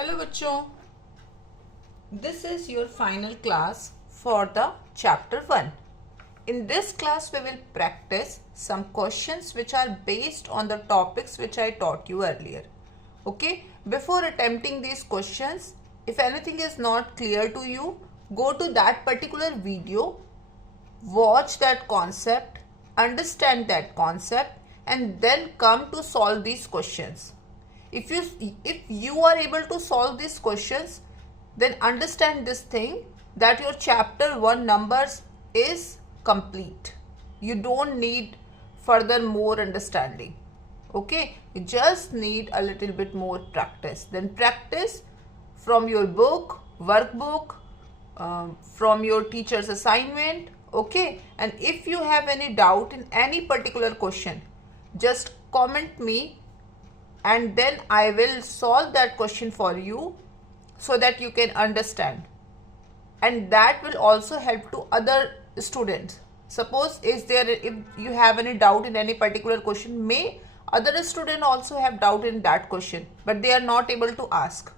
Hello बच्चों, this is your final class for the chapter 1. In this class we will practice some questions which are based on the topics which I taught you earlier. Okay, before attempting these questions, if anything is not clear to you, go to that particular video, watch that concept, understand that concept, and then come to solve these questions. If you are able to solve these questions, then understand this thing that your chapter 1 numbers is complete. You don't need further more understanding. Okay, you just need a little bit more practice. Then practice from your book, workbook, from your teacher's assignment. Okay, and if you have any doubt in any particular question, just comment me and then I will solve that question for you so that you can understand, and that will also help to other students. Suppose if you have any doubt in any particular question, may other student also have doubt in that question but they are not able to ask,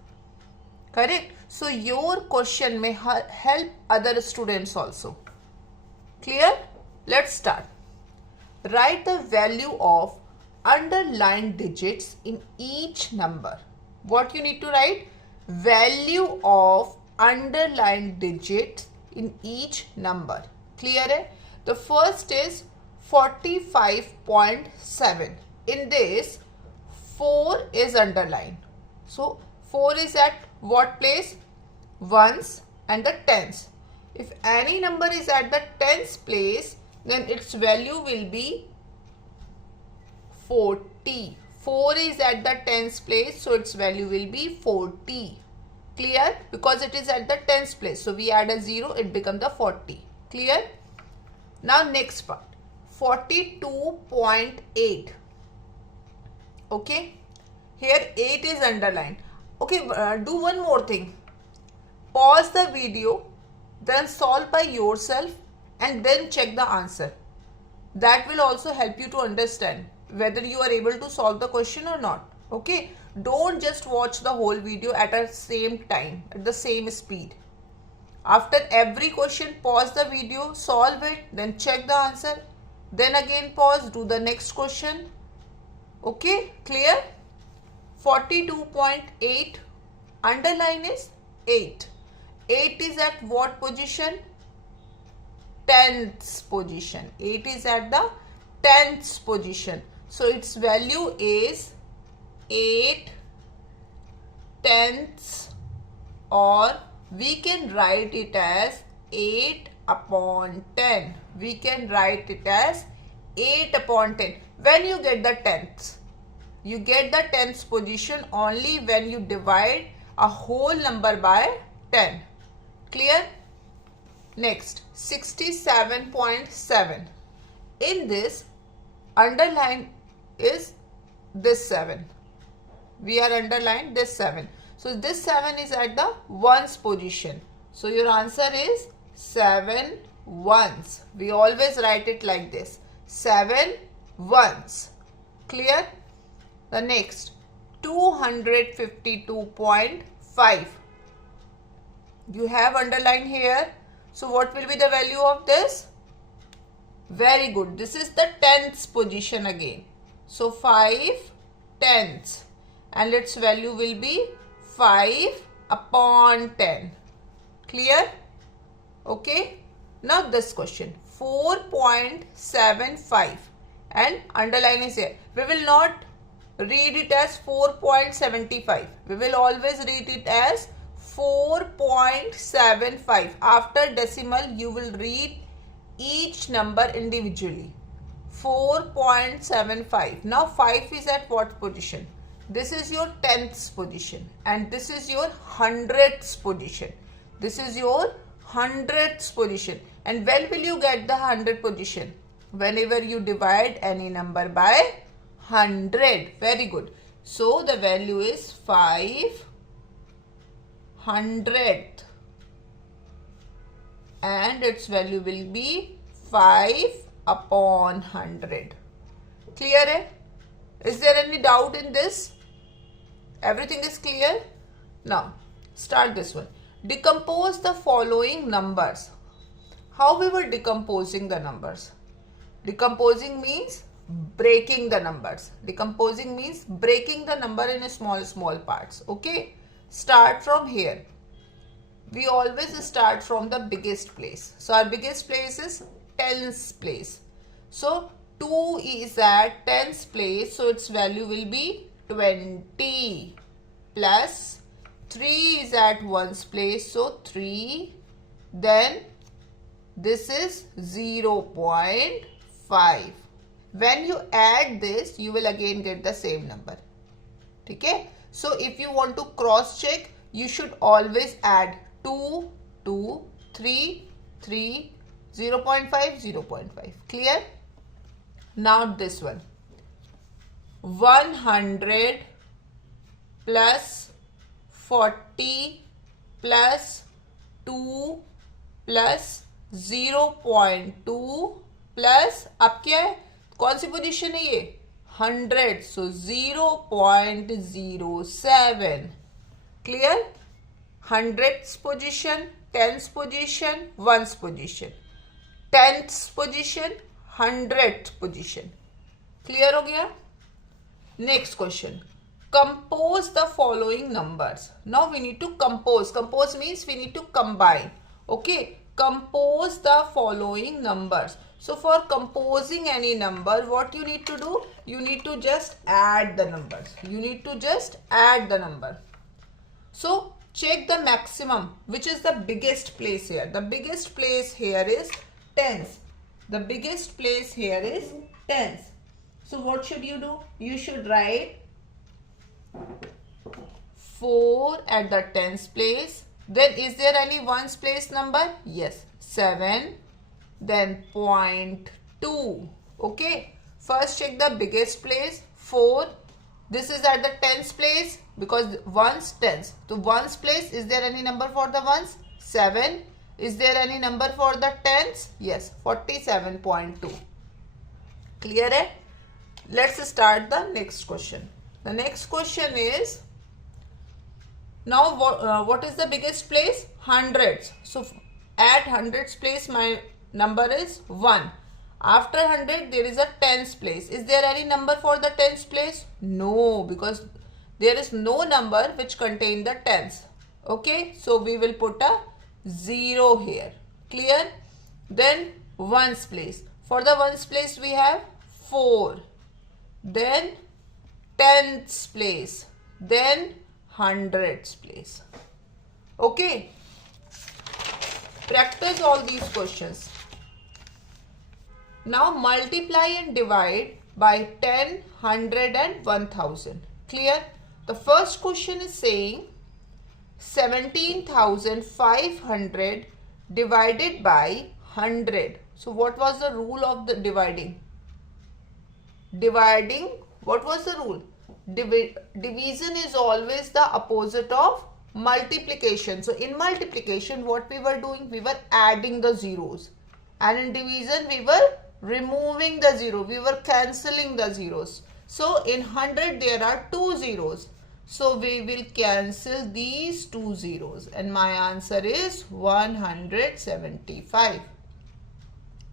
correct? So your question may help other students also. Clear? Let's start. Write the value of underlined digits in each number. What you need to write? Value of underlined digits in each number. Clear hai? The first is 45.7. In this, 4 is underlined. So 4 is at what place? Ones and the tens. If any number is at the tens place, then its value will be 40. 4 is at the tens place, so its value will be 40. Clear? Because it is at the tens place, so we add a 0, it becomes the 40. Clear? Now next part, 42.8. Okay, here 8 is underlined. Okay, do one more thing. Pause the video, then solve by yourself and then check the answer. That will also help you to understand whether you are able to solve the question or not. Okay, don't just watch the whole video at the same time, at the same speed. After every question, pause the video, solve it, then check the answer, then again pause, do the next question. Okay, clear? 42.8, underline is 8. 8 is at what position? 10th position. 8 is at the 10th position. So its value is 8 tenths, or we can write it as 8 upon 10. We can write it as 8 upon 10. When you get the tenths, you get the 10th position only when you divide a whole number by 10. Clear? Next, 67.7. In this, underline is this 7. We are underlined this 7. So this 7 is at the ones position. So your answer is 7 ones. We always write it like this. 7 ones. Clear? The next, 252.5. You have underlined here. So what will be the value of this? Very good. This is the 10th position again. So 5 tenths, and its value will be 5 upon 10. Clear? Okay. Now this question, 4.75, and underline is here. We will not read it as 4.75. We will always read it as 4.75. After decimal, you will read each number individually. 4.75. Now 5 is at what position? This is your 10th position, and this is your 100th position. This is your 100th position. And when will you get the 100th position? Whenever you divide any number by 100. Very good. So the value is 500th, and its value will be 5 upon 100. Clear hai? Is there any doubt in this? Everything is clear? Now, start this one. Decompose the following numbers. How we were decomposing the numbers? Decomposing means breaking the numbers. Decomposing means breaking the number in small parts. Okay. Start from here. We always start from the biggest place. So our biggest place is tens place. So 2 is at tens place. So its value will be 20 plus 3 is at ones place. So 3. Then this is 0.5. When you add this, you will again get the same number. Okay? So if you want to cross check, you should always add 2, 2, 3, 3, 0.5, 0.5. Clear? Now this one. 100 plus 40 plus 2 plus 0.2 plus अब क्या है, कौन सी position है ये, 100. सो 0.07. Clear? 100th position, 10th position, 1st position, 10th position, 100th position. Clear हो गया? Next question. Compose the following numbers. Now we need to compose. Compose means we need to combine. Okay. Compose the following numbers. So for composing any number, what you need to do? You need to just add the numbers. You need to just add the number. So check the maximum, which is the biggest place here. The biggest place here is tens. The biggest place here is tens. So what should you do? You should write 4 at the tens place. Then is there any ones place number? Yes, 7. Then 0.2. Okay. First check the biggest place, 4. This is at the tens place because ones tens. So ones place, is there any number for the ones? 7. Is there any number for the tens? Yes, 47.2. Clear hai? Let's start the next question. The next question is, now what is the biggest place? Hundreds. So at hundreds place my number is 1. After 100 there is a tens place. Is there any number for the tens place? No, because there is no number which contain the tens. Okay, so we will put a 0 here. Clear? Then ones place. For the ones place we have 4. Then tenths place. Then hundreds place. Okay. Practice all these questions. Now multiply and divide by 10, 100 and 1000. Clear? The first question is saying 17,500 divided by 100. So what was the rule of the dividing? Dividing, what was the rule? Division is always the opposite of multiplication. So in multiplication what we were doing? We were adding the zeros. And in division we were removing the zero. We were cancelling the zeros. So in 100 there are 2 zeros. So we will cancel these 2 zeros. And my answer is 175.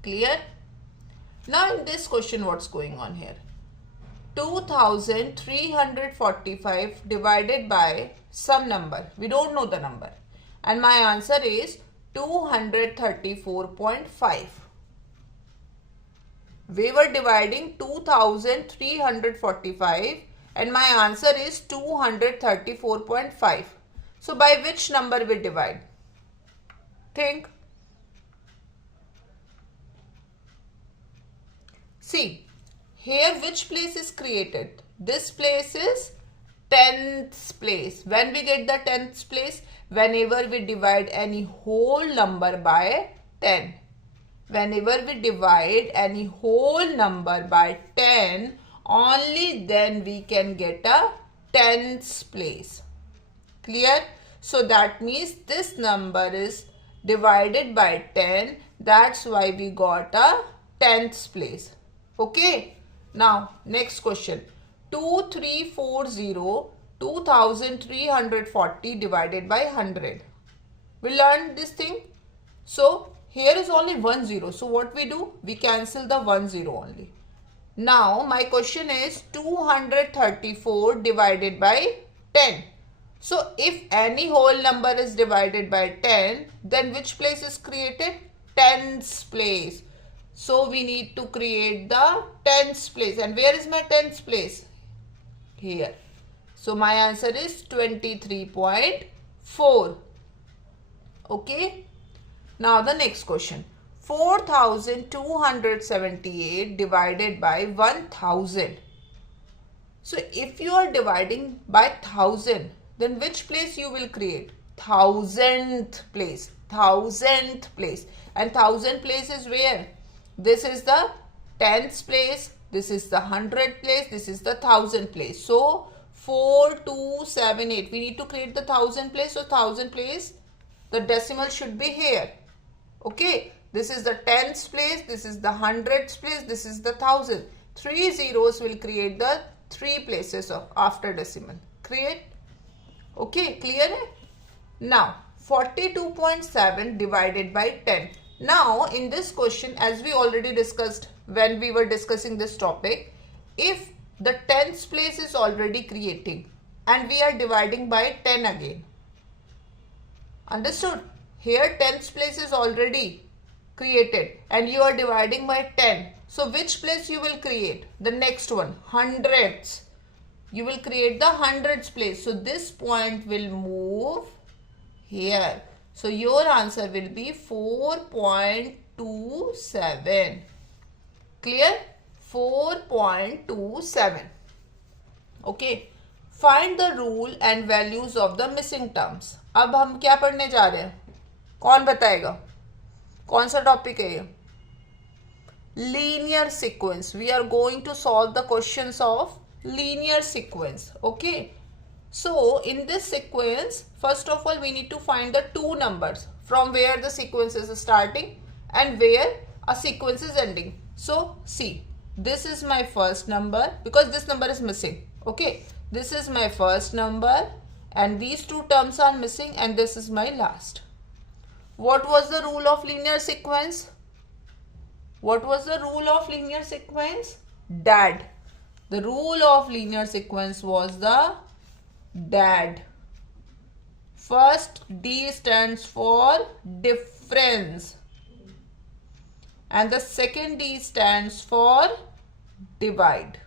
Clear? Now in this question what's going on here? 2345 divided by some number. We don't know the number. And my answer is 234.5. We were dividing 2345 and my answer is 234.5. So by which number we divide? Think. See. Here which place is created? This place is 10th place. When we get the 10th place? Whenever we divide any whole number by 10. Whenever we divide any whole number by 10, only then we can get a 10th place. Clear? So that means this number is divided by 10. That's why we got a 10th place. Okay. Now, next question. 2340 to 2340 divided by 100. We learned this thing. So here is only 1 0. So what we do? We cancel the 1 0 only. Now my question is 234 divided by 10. So if any whole number is divided by 10, then which place is created? Tens place. So we need to create the tens place. And where is my tens place? Here. So my answer is 23.4. Okay. Now the next question. 4278 divided by 1000. So if you are dividing by 1000, then which place you will create? Thousandth place. Thousandth place. And thousand place is where? This is the tens place. This is the hundredth place. This is the thousand place. So 4278. We need to create the thousand place. So thousand place, the decimal should be here. Okay. This is the tens place. This is the hundredth place. This is the thousand. 3 zeros will create the 3 places of after decimal. Create. Okay. Clear? Now 42.7 divided by 10. Now in this question, as we already discussed when we were discussing this topic, if the tens place is already creating and we are dividing by 10 again. Understood? Here tens place is already created and you are dividing by 10. So which place you will create? The next one, hundredths. You will create the hundredths place. So this point will move here. So your answer will be 4.27. Clear? 4.27. Okay. Find the rule and values of the missing terms. अब हम क्या पढ़ने जा रहे हैं? कौन बताएगा? कौन सा टॉपिक है ये? Linear sequence. We are going to solve the questions of linear sequence. Okay. So in this sequence, first of all, we need to find the two numbers from where the sequence is starting and where a sequence is ending. So see, this is my first number because this number is missing. Okay. This is my first number and these two terms are missing and this is my last. What was the rule of linear sequence? What was the rule of linear sequence? DAD. The rule of linear sequence was the DAD. First D stands for difference and the second D stands for divide.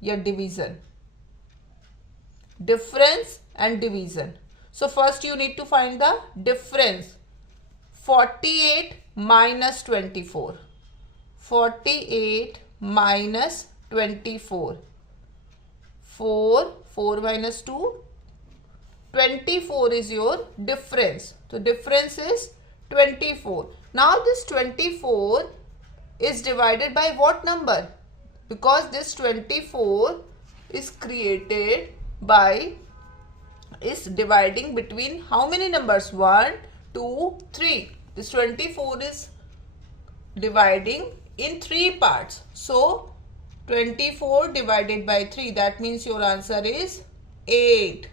Yeah, division. Difference and division. So first you need to find the difference. 48 minus 24. 48 minus 24. 4 minus 2. 24 is your difference. So difference is 24. Now this 24 is divided by what number? Because this 24 is created by, is dividing between how many numbers? 1, 2, 3. This 24 is dividing in 3 parts. So 24 divided by 3, that means your answer is 8.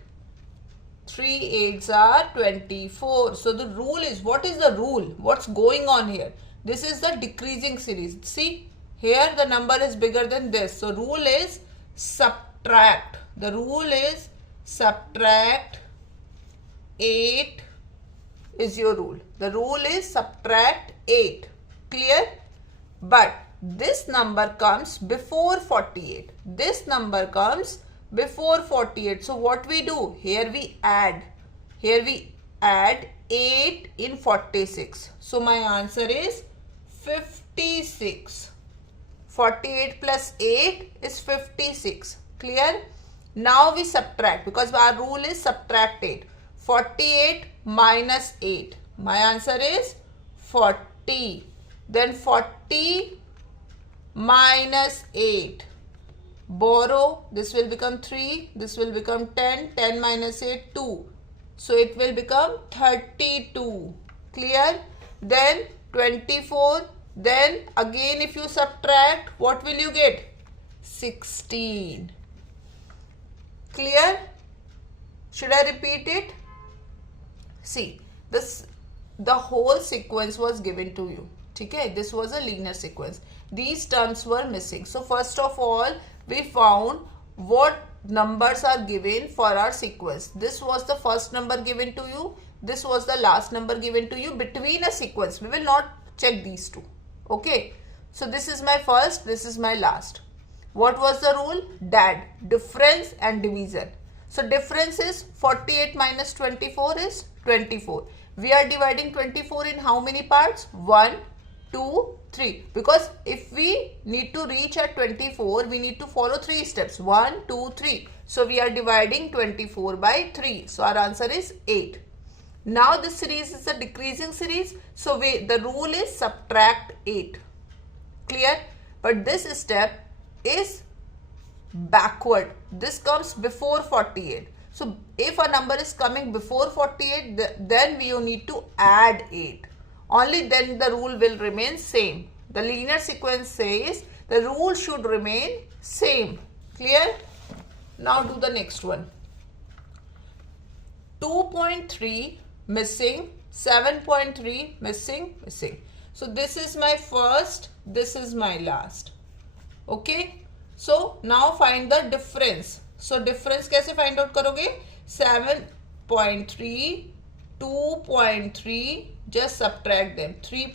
3 8s are 24. So the rule is, what is the rule? What's going on here? This is the decreasing series. See, here the number is bigger than this. So rule is subtract. The rule is subtract 8 is your rule. The rule is subtract 8. Clear? But this number comes before 48. This number comes before 48. So what we do? Here we add. Here we add 8 in 46. So my answer is 56. 48 plus 8 is 56. Clear? Now we subtract because our rule is subtract 8. 48 minus 8. My answer is 40. Then 40 minus 8. Borrow. This will become 3. This will become 10. 10 minus 8, 2. So it will become 32. Clear? Then 24. Then again if you subtract, what will you get? 16. Clear? Should I repeat it? See, the whole sequence was given to you. Okay, this was a linear sequence. These terms were missing. So first of all, we found what numbers are given for our sequence. This was the first number given to you. This was the last number given to you between a sequence. We will not check these two. Okay. So this is my first, this is my last. What was the rule? DAD, difference and division. So difference is 48 minus 24 is 24. We are dividing 24 in how many parts? 1, 2, 3. Because if we need to reach at 24, we need to follow 3 steps. 1, 2, 3. So we are dividing 24 by 3. So our answer is 8. Now this series is a decreasing series. So the rule is subtract 8. Clear? But this step is backward. This comes before 48. So if a number is coming before 48, then we need to add 8. Only then the rule will remain same. The linear sequence says the rule should remain same. Clear? Now do the next one. 2.3 missing, 7.3 missing. So this is my first, this is my last. Okay. So now find the difference. So difference कैसे find out करोगे? 7.3, 2.3, just subtract them. 3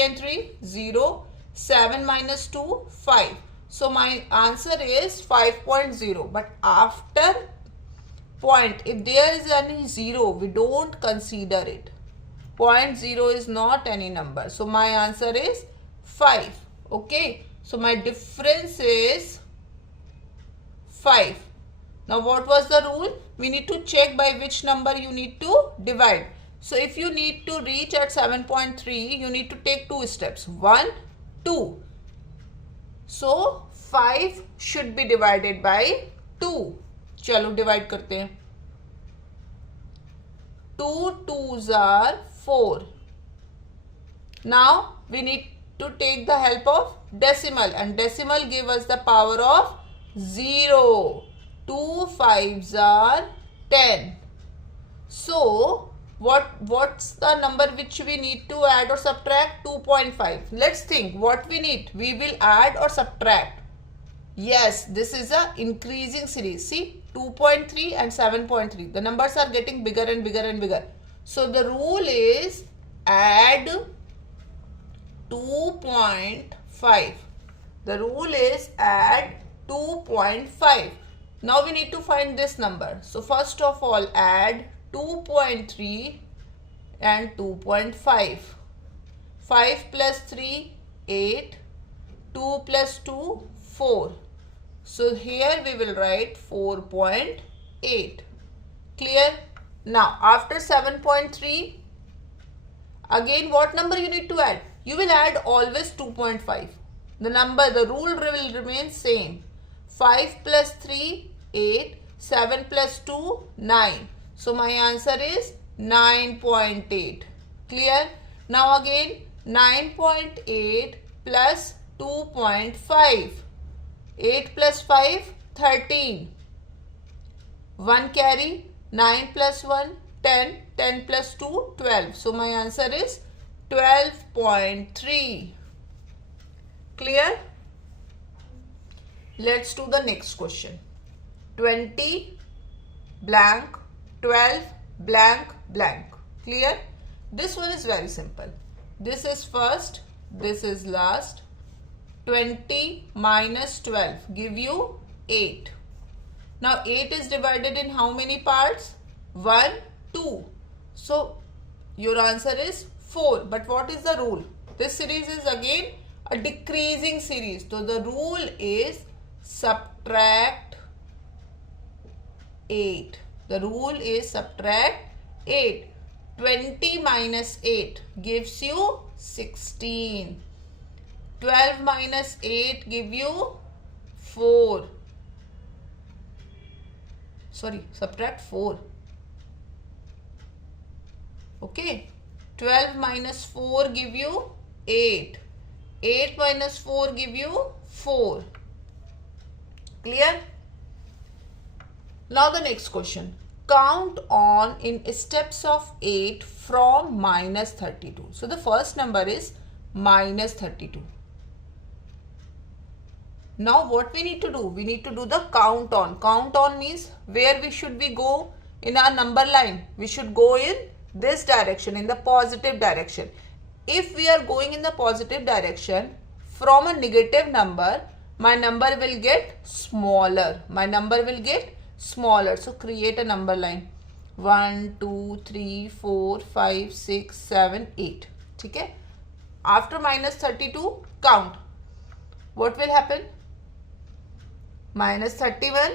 and 3, 0. 7 minus 2, 5. So my answer is 5.0. But after point, if there is any 0, we don't consider it. 0.0 is not any number. So my answer is 5. Okay. So my difference is 5. Now what was the rule? We need to check by which number you need to divide. So if you need to reach at 7.3, you need to take 2 steps. 1, 2. So 5 should be divided by 2. चलो divide करते हैं. 2 2s are 4. Now we need to take the help of decimal, and decimal give us the power of 0. 2 5s are 10. So what's the number which we need to add or subtract? 2.5. Let's think what we need. We will add or subtract. Yes, this is a increasing series. See, 2.3 and 7.3. The numbers are getting bigger and bigger and bigger. So the rule is add 2.5. The rule is add 2.5. Now we need to find this number. So first of all, add 2.3 and 2.5. 5 plus 3, 8. 2 plus 2, 4. So here we will write 4.8. Clear? Now after 7.3, again what number you need to add? You will add always 2.5. The rule will remain same. 5 plus 3, 8. 7 plus 2, 9. So my answer is 9.8. Clear? Now again 9.8 plus 2.5. 8 plus 5, 13. 1 carry. 9 plus 1, 10. 10 plus 2, 12. So my answer is 12.3. Clear? Let's do the next question. 20 blank, 12 blank blank. Clear? This one is very simple. This is first, this is last. 20 minus 12 give you 8. Now 8 is divided in how many parts? 1, 2. So your answer is 4. But what is the rule? This series is again a decreasing series. So the rule is subtract 8. The rule is subtract 8. 20 minus 8 gives you 16. 12 minus 8 give you 4. Sorry, subtract 4. Okay. 12 minus 4 give you 8. 8 minus 4 give you 4. Clear? Now the next question. Count on in steps of 8 from minus 32. So the first number is minus 32. Now what we need to do? We need to do the count on. Count on means where should we go in our number line? We should go in this direction, in the positive direction. If we are going in the positive direction from a negative number, my number will get smaller. My number will get smaller. So create a number line. 1, 2, 3, 4, 5, 6, 7, 8. Okay? After minus 32, count. What will happen? Minus 31,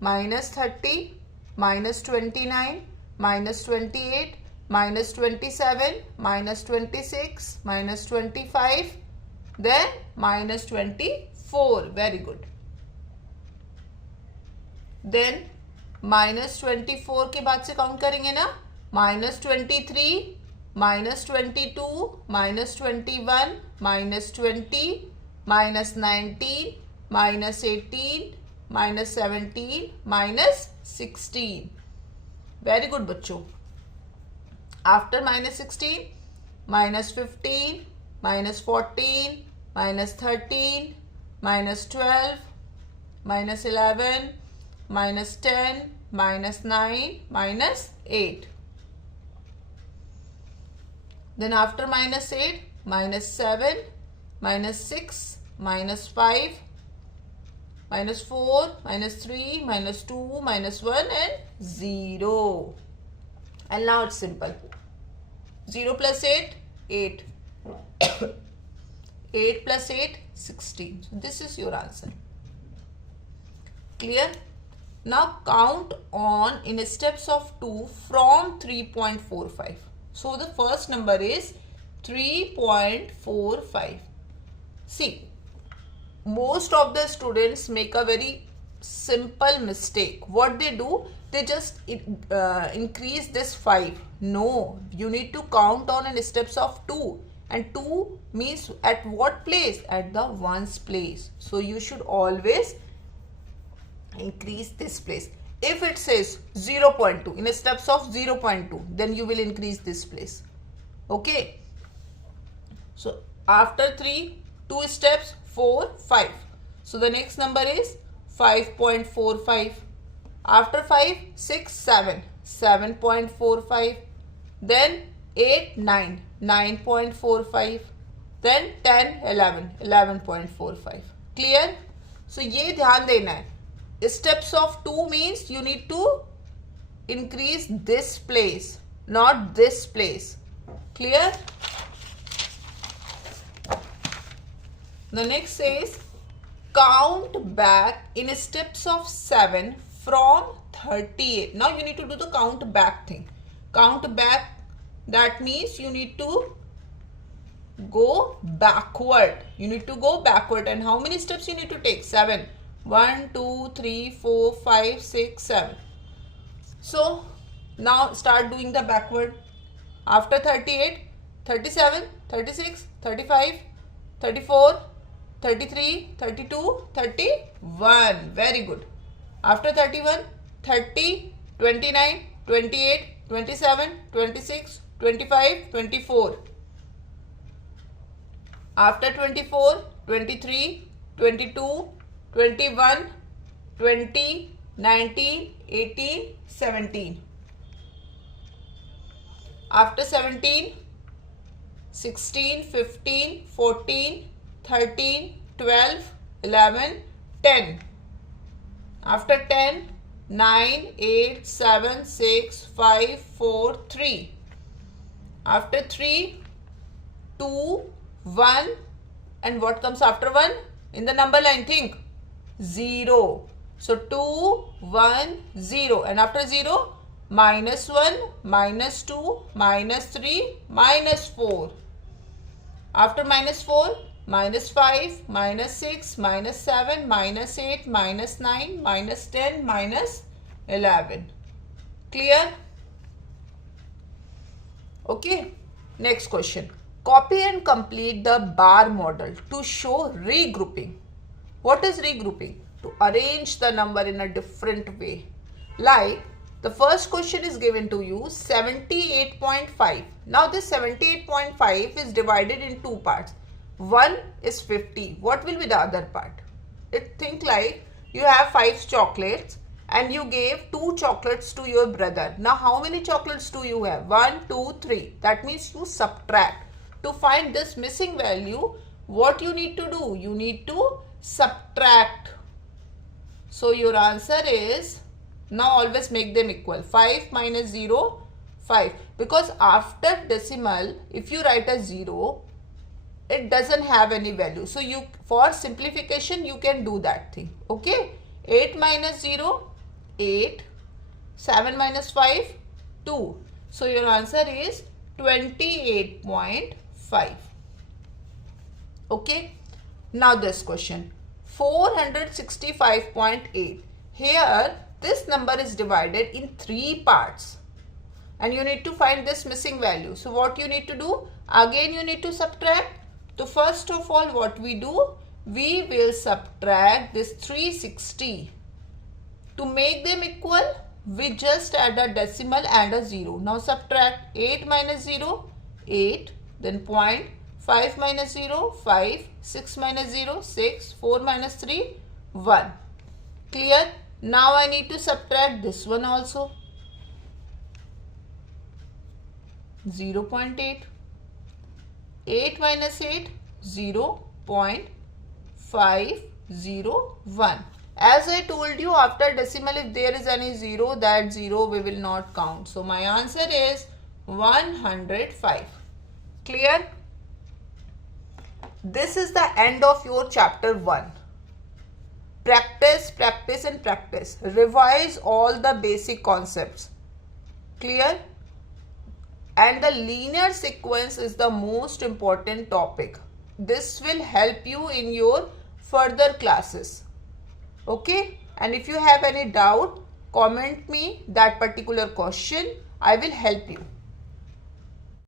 minus 30, minus 29, minus 28, minus 27, minus 26, minus 25, then minus 24. Very good. Then minus 24 के बाद से count करेंगे ना, minus 23, minus 22, minus 21, minus 20, minus 19, minus 18, minus 17, minus 16. Very good बच्चों. After minus 16, minus 15, minus 14, minus 13, minus 12, minus 11, minus 10, minus 9, minus 8. Then after minus 8, minus 7, minus 6, minus 5, minus 4, minus 3, minus 2, minus 1 and 0. And now it's simple. 0 plus 8, 8. 8 plus 8, 16. So this is your answer. Clear? Now count on in steps of 2 from 3.45. So the first number is 3.45. See, most of the students make a very simple mistake. What they do, they just increase this 5. No, you need to count on in steps of 2. And 2 means at what place? At the ones place. So you should always increase this place. If it says 0.2 in steps of 0.2, then you will increase this place. Okay. So after 3, 2 steps, 4, 5. So the next number is 5.45. After 5, 6, 7, 7.45. Then 8, 9, 9.45. Then 10, 11, 11.45. Clear? So ये ध्यान देना है. Steps of 2 means you need to increase this place, not this place. Clear? The next says count back in steps of 7 from 38. Now you need to do the count back thing. Count back, that means you need to go backward. You need to go backward. And how many steps you need to take? 7. 1, 2, 3, 4, 5, 6, 7. So now start doing the backward. After 38, 37, 36, 35, 34, 33, 32, 31. Very good. After 31, 30, 29, 28, 27, 26, 25, 24. After 24, 23, 22, 21, 20, 19, 18, 17. After 17, 16, 15, 14, 13, 12, 11, 10. After 10, 9, 8, 7, 6, 5, 4, 3. After 3, 2, 1. And what comes after 1? In the number line, think. 0. So 2, 1, 0. And after 0, minus 1, minus 2, minus 3, minus 4. After minus 4, minus 5, minus 6, minus 7, minus 8, minus 9, minus 10, minus 11. Clear? Okay. Next question. Copy and complete the bar model to show regrouping. What is regrouping? To arrange the number in a different way. Like the first question is given to you 78.5. Now this 78.5 is divided in two parts. One is 50. What will be the other part? Think like you have 5 chocolates and you gave 2 chocolates to your brother. Now how many chocolates do you have? 1, 2, 3. That means you subtract. To find this missing value, what you need to do? You need to subtract. So your answer is, now always make them equal. 5 minus 0, 5. Because after decimal, if you write a 0, it doesn't have any value. So you, for simplification, you can do that thing. Okay. 8 minus 0, 8. 7 minus 5, 2. So your answer is 28.5. Okay. Now this question. 465.8. Here this number is divided in 3 parts. And you need to find this missing value. So what you need to do? Again you need to subtract. So first of all, what we do? We will subtract this 360. To make them equal, we just add a decimal and a 0. Now subtract 8 minus 0, 8. Then point. 5 minus 0, 5. 6 minus 0, 6. 4 minus 3, 1. Clear? Now I need to subtract this one also. 0.8. 8 minus 8, 0.501. As I told you, after decimal, if there is any 0, that 0 we will not count. So my answer is 105. Clear? This is the end of your chapter 1. Practice, practice and practice. Revise all the basic concepts. Clear? And the linear sequence is the most important topic. This will help you in your further classes. Okay? And if you have any doubt, comment me that particular question. I will help you.